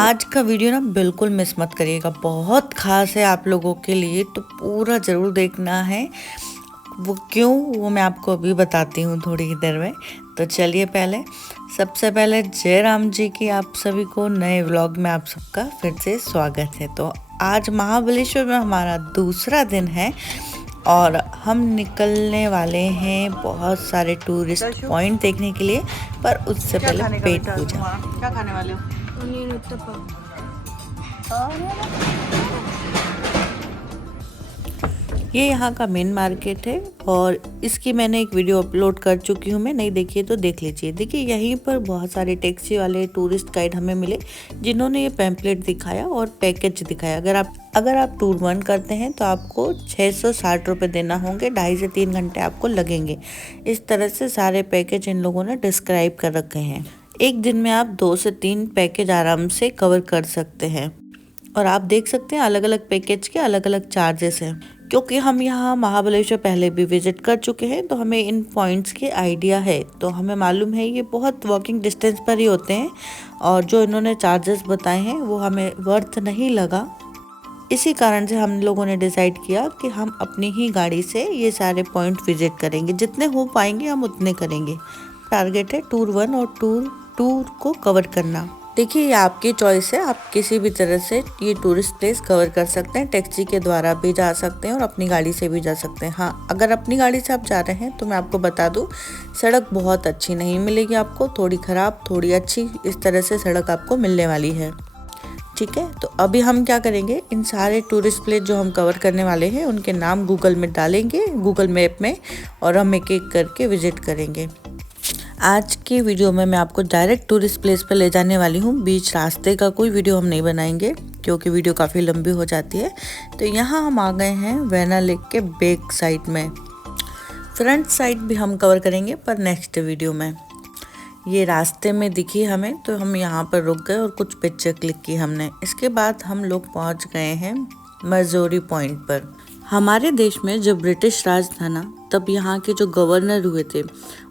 आज का वीडियो ना बिल्कुल मिस मत करिएगा, बहुत ख़ास है आप लोगों के लिए, तो पूरा ज़रूर देखना है। वो क्यों, वो मैं आपको अभी बताती हूँ थोड़ी ही देर में। तो चलिए सबसे पहले जय राम जी की आप सभी को नए व्लॉग में आप सबका फिर से स्वागत है। तो आज महाबलेश्वर में हमारा दूसरा दिन है और हम निकलने वाले हैं बहुत सारे टूरिस्ट पॉइंट देखने के लिए, पर उससे पहले पेट पूजा। क्या खाने वाले हो? ये यहाँ का मेन मार्केट है और इसकी मैंने एक वीडियो अपलोड कर चुकी हूँ मैं, नहीं देखिए तो देख लीजिए। देखिए यहीं पर बहुत सारे टैक्सी वाले टूरिस्ट गाइड हमें मिले जिन्होंने ये पैम्पलेट दिखाया और पैकेज दिखाया। अगर आप टूर 1 करते हैं तो आपको 660 रुपये देना होंगे, 2.5 से 3 घंटे आपको लगेंगे। इस तरह से सारे पैकेज इन लोगों ने डिस्क्राइब कर रखे हैं। एक दिन में आप 2 से 3 पैकेज आराम से कवर कर सकते हैं और आप देख सकते हैं अलग अलग पैकेज के अलग अलग चार्जेस हैं। क्योंकि हम यहाँ महाबलेश्वर पहले भी विजिट कर चुके हैं तो हमें इन पॉइंट्स की आइडिया है, तो हमें मालूम है ये बहुत वॉकिंग डिस्टेंस पर ही होते हैं और जो इन्होंने चार्जेस बताए हैं वो हमें वर्थ नहीं लगा। इसी कारण से हम लोगों ने डिसाइड किया कि हम अपनी ही गाड़ी से ये सारे पॉइंट विजिट करेंगे, जितने हो पाएंगे हम उतने करेंगे। टारगेट है टूर 1 और टूर 2 को कवर करना। देखिए ये आपकी चॉइस है, आप किसी भी तरह से ये टूरिस्ट प्लेस कवर कर सकते हैं। टैक्सी के द्वारा भी जा सकते हैं और अपनी गाड़ी से भी जा सकते हैं। हाँ, अगर अपनी गाड़ी से आप जा रहे हैं तो मैं आपको बता दूं, सड़क बहुत अच्छी नहीं मिलेगी आपको, थोड़ी ख़राब थोड़ी अच्छी, इस तरह से सड़क आपको मिलने वाली है। ठीक है, तो अभी हम क्या करेंगे, इन सारे टूरिस्ट प्लेस जो हम कवर करने वाले हैं उनके नाम गूगल में डालेंगे, गूगल मैप में, और हम एक एक करके विजिट करेंगे। आज की वीडियो में मैं आपको डायरेक्ट टूरिस्ट प्लेस पर ले जाने वाली हूँ। बीच रास्ते का कोई वीडियो हम नहीं बनाएंगे क्योंकि वीडियो काफ़ी लंबी हो जाती है। तो यहाँ हम आ गए हैं वैना लेक के बैक साइड में। फ्रंट साइड भी हम कवर करेंगे पर नेक्स्ट वीडियो में। ये रास्ते में दिखी हमें तो हम यहाँ पर रुक गए और कुछ पिक्चर क्लिक की हमने। इसके बाद हम लोग पहुँच गए हैं मरजोरी पॉइंट पर। हमारे देश में जब ब्रिटिश राज था ना, तब यहाँ के जो गवर्नर हुए थे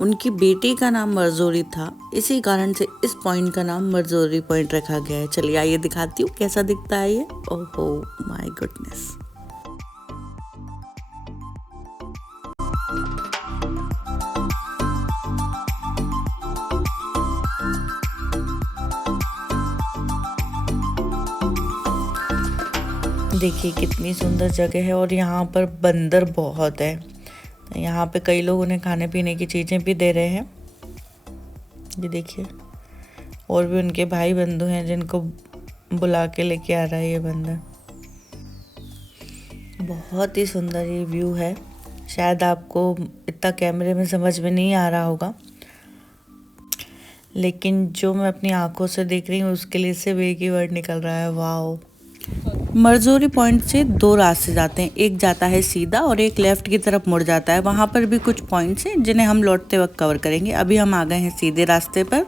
उनकी बेटी का नाम मरजोरी था, इसी कारण से इस पॉइंट का नाम मरजोरी पॉइंट रखा गया है। चलिए आइए दिखाती हूँ कैसा दिखता है ये। ओहो माय गुडनेस, देखिए कितनी सुंदर जगह है और यहाँ पर बंदर बहुत है। यहाँ पे कई लोग उन्हें खाने पीने की चीज़ें भी दे रहे हैं, ये देखिए। और भी उनके भाई बंधु हैं जिनको बुला के लेके आ रहा है ये बंदर। बहुत ही सुंदर ये व्यू है, शायद आपको इतना कैमरे में समझ में नहीं आ रहा होगा, लेकिन जो मैं अपनी आंखों से देख रही हूँ उसके लिए सिर्फ एक ही वर्ड निकल रहा है, वाओ। मरजोरी पॉइंट से 2 रास्ते जाते हैं, एक जाता है सीधा और एक लेफ्ट की तरफ मुड़ जाता है। वहाँ पर भी कुछ पॉइंट्स हैं जिन्हें हम लौटते वक्त कवर करेंगे। अभी हम आ गए हैं सीधे रास्ते पर,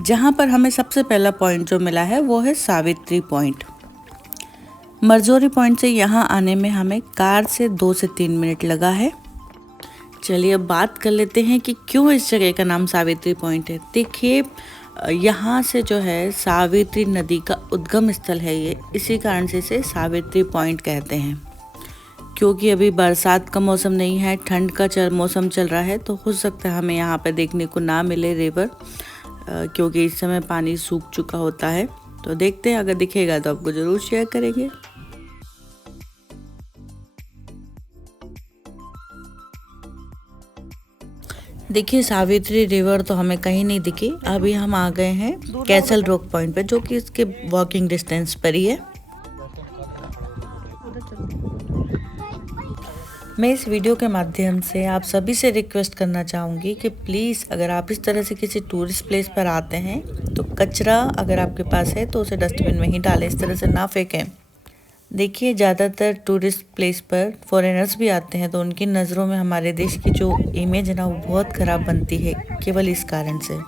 जहाँ पर हमें सबसे पहला पॉइंट जो मिला है वो है सावित्री पॉइंट। मरजोरी पॉइंट से यहाँ आने में हमें कार से 2 से 3 मिनट लगा है। चलिए अब बात कर लेते हैं कि क्यों इस जगह का नाम सावित्री पॉइंट है। देखिए यहाँ से जो है सावित्री नदी का उद्गम स्थल है ये, इसी कारण से इसे सावित्री पॉइंट कहते हैं। क्योंकि अभी बरसात का मौसम नहीं है, ठंड का मौसम चल रहा है, तो हो सकता है हमें यहाँ पे देखने को ना मिले रिवर, क्योंकि इस समय पानी सूख चुका होता है। तो देखते हैं, अगर दिखेगा तो आपको ज़रूर शेयर करेंगे। देखिए सावित्री रिवर तो हमें कहीं नहीं दिखी। अभी हम आ गए हैं कैसल रॉक पॉइंट पे, जो कि इसके वॉकिंग डिस्टेंस पर ही है। मैं इस वीडियो के माध्यम से आप सभी से रिक्वेस्ट करना चाहूँगी कि प्लीज़ अगर आप इस तरह से किसी टूरिस्ट प्लेस पर आते हैं तो कचरा अगर आपके पास है तो उसे डस्टबिन में ही डालें, इस तरह से ना फेंकें। देखिए ज़्यादातर टूरिस्ट प्लेस पर फॉरेनर्स भी आते हैं तो उनकी नज़रों में हमारे देश की जो इमेज है ना वो बहुत ख़राब बनती है, केवल इस कारण से।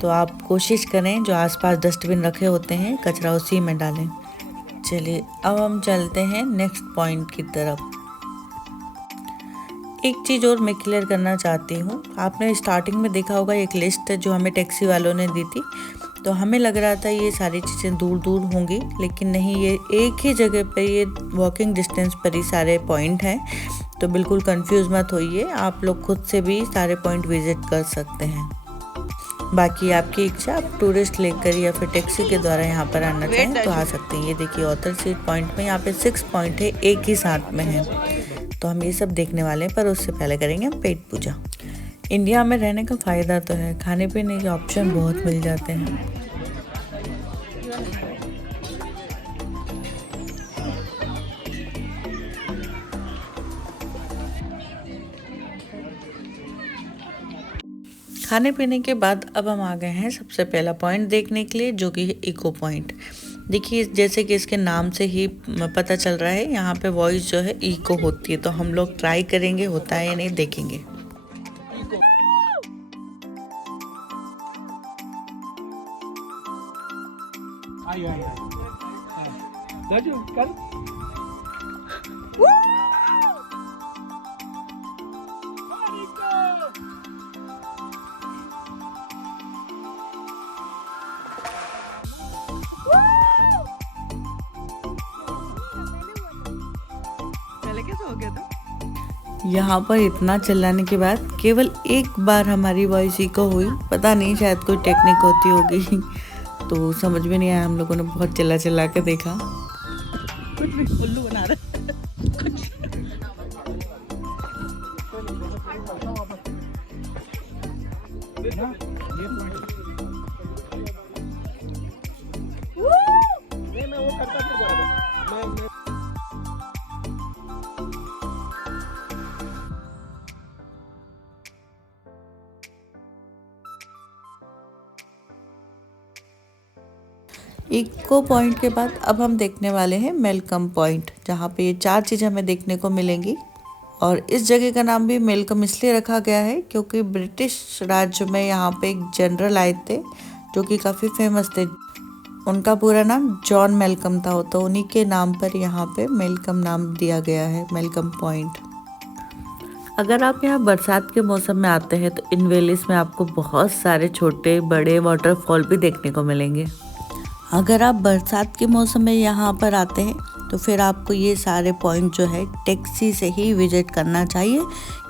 तो आप कोशिश करें जो आसपास डस्टबिन रखे होते हैं कचरा उसी में डालें। चलिए अब हम चलते हैं नेक्स्ट पॉइंट की तरफ। एक चीज़ और मैं क्लियर करना चाहती हूँ, आपने स्टार्टिंग में देखा होगा एक लिस्ट जो हमें टैक्सी वालों ने दी थी, तो हमें लग रहा था ये सारी चीज़ें दूर दूर होंगी, लेकिन नहीं, ये एक ही जगह पे, ये वॉकिंग डिस्टेंस पर ही सारे पॉइंट हैं। तो बिल्कुल कंफ्यूज मत होइए, आप लोग खुद से भी सारे पॉइंट विजिट कर सकते हैं। बाकी आपकी इच्छा, आप टूरिस्ट लेकर या फिर टैक्सी के द्वारा यहाँ पर आना चाहें तो आ सकते हैं। ये देखिए ऑथर सीट पॉइंट में यहाँ पे 6 पॉइंट है, एक ही साथ में है। तो हम ये सब देखने वाले हैं, पर उससे पहले करेंगे हम पेट पूजा। इंडिया में रहने का फ़ायदा तो है, खाने पीने के ऑप्शन बहुत मिल जाते हैं। खाने पीने के बाद अब हम आ गए हैं सबसे पहला पॉइंट देखने के लिए, जो कि है इको पॉइंट। देखिए जैसे कि इसके नाम से ही पता चल रहा है, यहाँ पे वॉइस जो है इको होती है। तो हम लोग ट्राई करेंगे, होता है या नहीं देखेंगे। यहाँ पर इतना चिल्लाने के बाद केवल एक बार हमारी वॉइस इको हुई। पता नहीं, शायद कोई टेक्निक होती होगी तो समझ में नहीं आया। हम लोगों ने बहुत चिल्ला चिल्ला के देखा। कुछ भी उल्लू बना रहा इको पॉइंट के बाद अब हम देखने वाले हैं मेलकम पॉइंट, जहाँ पे ये 4 चीज़ हमें देखने को मिलेंगी। और इस जगह का नाम भी मेलकम इसलिए रखा गया है क्योंकि ब्रिटिश राज्य में यहाँ पे एक जनरल आए थे जो कि काफ़ी फेमस थे। उनका पूरा नाम जॉन मेलकम था, तो उन्हीं के नाम पर यहाँ पे मेलकम नाम दिया गया है, मेलकम पॉइंट। अगर आप यहाँ बरसात के मौसम में आते हैं तो इन वैलीज में आपको बहुत सारे छोटे बड़े वाटरफॉल भी देखने को मिलेंगे। अगर आप बरसात के मौसम में यहाँ पर आते हैं तो फिर आपको ये सारे पॉइंट जो है टैक्सी से ही विजिट करना चाहिए,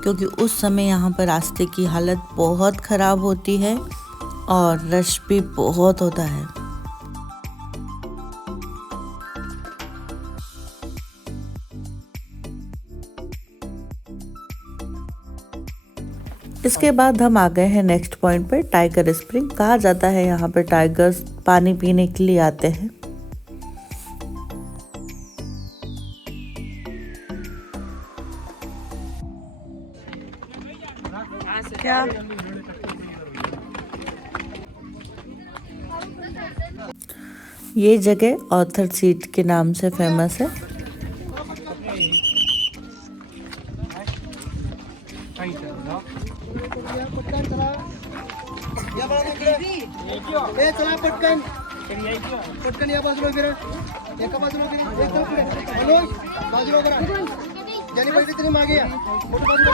क्योंकि उस समय यहाँ पर रास्ते की हालत बहुत ख़राब होती है और रश भी बहुत होता है। इसके बाद हम आ गए हैं नेक्स्ट पॉइंट पर, टाइगर स्प्रिंग। कहा जाता है यहाँ पर टाइगर्स पानी पीने के लिए आते हैं। क्या ये जगह ऑथर सीट के नाम से फेमस है। चला पटकन पटकन या बाजूला फिरा, एका बाजूला फिरा, एकदम पुढे हॅलो बाजूला करा, ज्याने पहिले तरी मागे या, मोठं बाजूला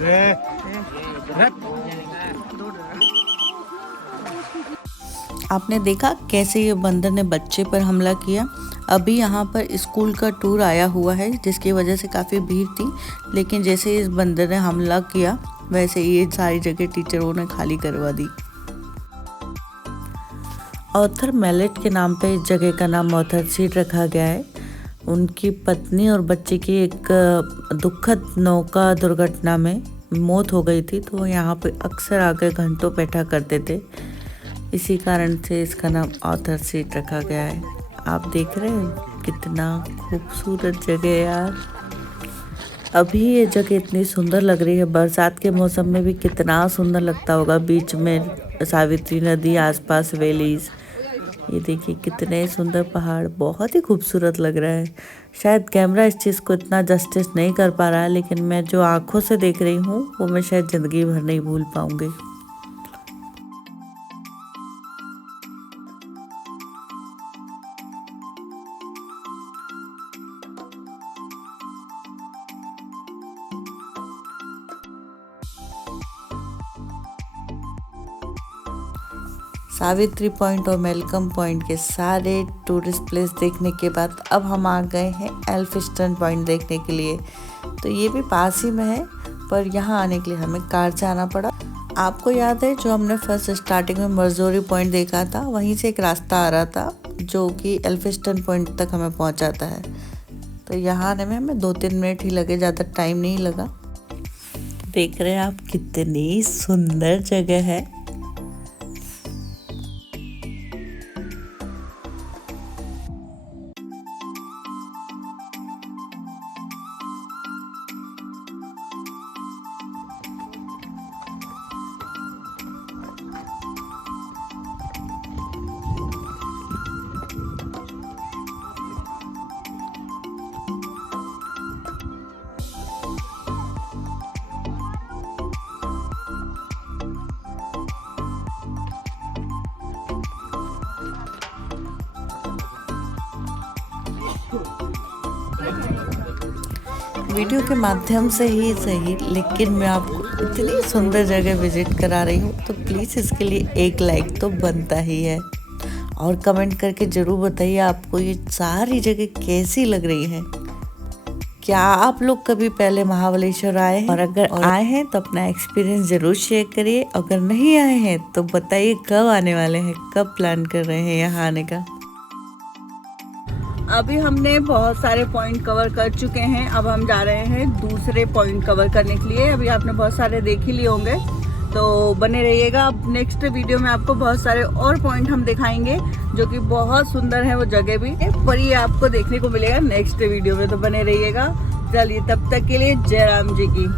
रे आपने देखा कैसे ये बंदर ने बच्चे पर हमला किया। अभी यहाँ पर स्कूल का टूर आया हुआ है जिसकी वजह से काफ़ी भीड़ थी, लेकिन जैसे इस बंदर ने हमला किया वैसे ये सारी जगह टीचरों ने खाली करवा दी। ऑथर मैलेट के नाम पे इस जगह का नाम ऑथर सीट रखा गया है। उनकी पत्नी और बच्चे की एक दुखद नौका दुर्घटना में मौत हो गई थी, तो वो यहाँ पे अक्सर आकर घंटों बैठा करते थे। इसी कारण से इसका नाम ऑथर सीट रखा गया है। आप देख रहे हैं कितना खूबसूरत जगह है यार। अभी ये जगह इतनी सुंदर लग रही है, बरसात के मौसम में भी कितना सुंदर लगता होगा। बीच में सावित्री नदी, आसपास वैलीज, ये देखिए कितने सुंदर पहाड़, बहुत ही खूबसूरत लग रहा है। शायद कैमरा इस चीज़ को इतना जस्टिस नहीं कर पा रहा है, लेकिन मैं जो आंखों से देख रही हूँ वो मैं शायद ज़िंदगी भर नहीं भूल पाऊँगी। सावित्री पॉइंट और मेलकम पॉइंट के सारे टूरिस्ट प्लेस देखने के बाद अब हम आ गए हैं एल्फिंस्टन पॉइंट देखने के लिए। तो ये भी पास ही में है, पर यहाँ आने के लिए हमें कार से आना पड़ा। आपको याद है जो हमने फर्स्ट स्टार्टिंग में मर्जोरी पॉइंट देखा था, वहीं से एक रास्ता आ रहा था जो कि एल्फिंस्टन पॉइंट तक हमें पहुँचाता है। तो यहाँ आने में हमें 2-3 मिनट ही लगे, ज़्यादा टाइम नहीं लगा। देख रहे हैं आप कितनी सुंदर जगह है। वीडियो के माध्यम से ही सही, लेकिन मैं आपको इतनी सुंदर जगह विजिट करा रही हूँ तो प्लीज़ इसके लिए एक लाइक तो बनता ही है। और कमेंट करके ज़रूर बताइए आपको ये सारी जगह कैसी लग रही है। क्या आप लोग कभी पहले महाबलेश्वर आए हैं? और अगर आए हैं तो अपना एक्सपीरियंस ज़रूर शेयर करिए। अगर नहीं आए हैं तो बताइए कब आने वाले हैं, कब प्लान कर रहे हैं यहाँ आने का। अभी हमने बहुत सारे पॉइंट कवर कर चुके हैं, अब हम जा रहे हैं दूसरे पॉइंट कवर करने के लिए। अभी आपने बहुत सारे देख ही लिए होंगे, तो बने रहिएगा। अब नेक्स्ट वीडियो में आपको बहुत सारे और पॉइंट हम दिखाएंगे जो कि बहुत सुंदर है वो जगह भी, पर ये आपको देखने को मिलेगा नेक्स्ट वीडियो में, तो बने रहिएगा। चलिए तब तक के लिए जय राम जी की।